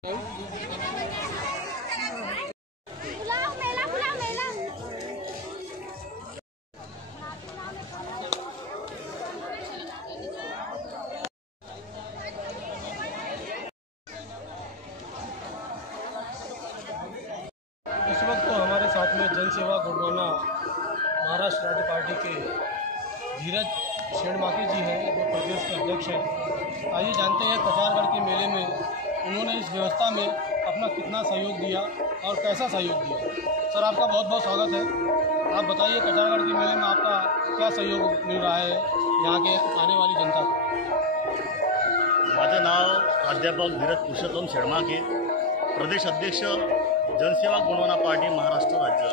इस वक्त तो हमारे साथ में जनसेवा गुरुनाना महाराष्ट्र राज्य पार्टी के धीरज शेणमाके जी हैं, जो प्रदेश के अध्यक्ष हैं। आइए जानते हैं कचारगढ़ के मेले में उन्होंने इस व्यवस्था में अपना कितना सहयोग दिया और कैसा सहयोग दिया। सर, आपका बहुत बहुत स्वागत है। आप बताइए कचारगढ़ के मेले में आपका क्या सहयोग मिल रहा है यहाँ के आने वाली जनता को। माझं नाव प्राध्यापक धीरज पुरुषोत्तम शेणमाके, प्रदेश अध्यक्ष जनसेवा गुरुनाना पार्टी महाराष्ट्र राज्य।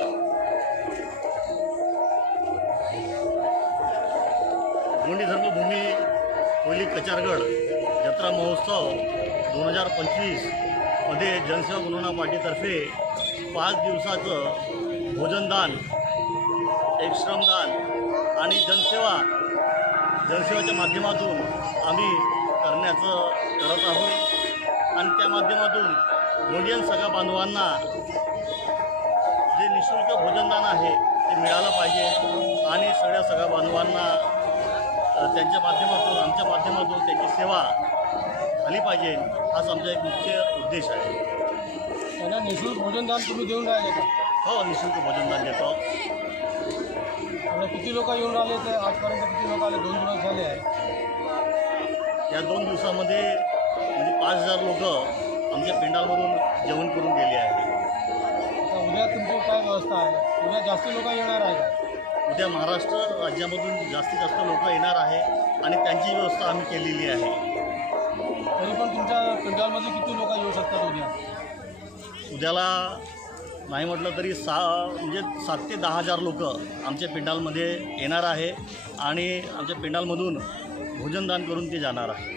गोंडी धर्मभूमी कोयली कचारगढ़ जत्रा महोत्सव 2025 मध्ये जनसेवा गुरुनाना पार्टीतर्फे 5 दिवसाचं भोजनदान, एक श्रमदान आणि जनसेवाच्या माध्यमातून आम्ही करत आहोत आणि त्या माध्यमातून गोंडियन सगळ्या बांधवांना जे निःशुल्क भोजनदान आहे ते मिळालं पाहिजे आणि सगळ्या बांधवांना त्यांच्या माध्यमातून आमच्या माध्यमातून त्यांची सेवा झाली पाहिजे, हाच आमचा एक मुख्य उद्देश आहे। त्यांना निःशुल्क भोजनदान तुम्ही देऊन राहिले का? हो, निःशुल्क भोजनदान देतो। किती लोक येऊन राहिले ते आजपर्यंत? किती लोक आले? 2 दिवस झाले आहे। या 2 दिवसामध्ये म्हणजे 5000 लोक आमच्या पेंडालमधून जेवण करून गेले आहेत। आता उद्या तुमची काय व्यवस्था आहे? उद्या जास्ती लोक येणार आहे का? उद्या महाराष्ट्र राज्यामधून जास्तीत जास्त लोक येणार आहे आणि त्यांची व्यवस्था आम्ही केलेली आहे। तरी पण तुमच्या पेंडालमध्ये किती लोक येऊ शकतात उद्या? उद्याला नाही म्हटलं तरी 7 ते 10 हजार लोक आमच्या पेंडालमध्ये येणार आहे आणि आमच्या पेंडालमधून भोजनदान करून ते जाणार आहे।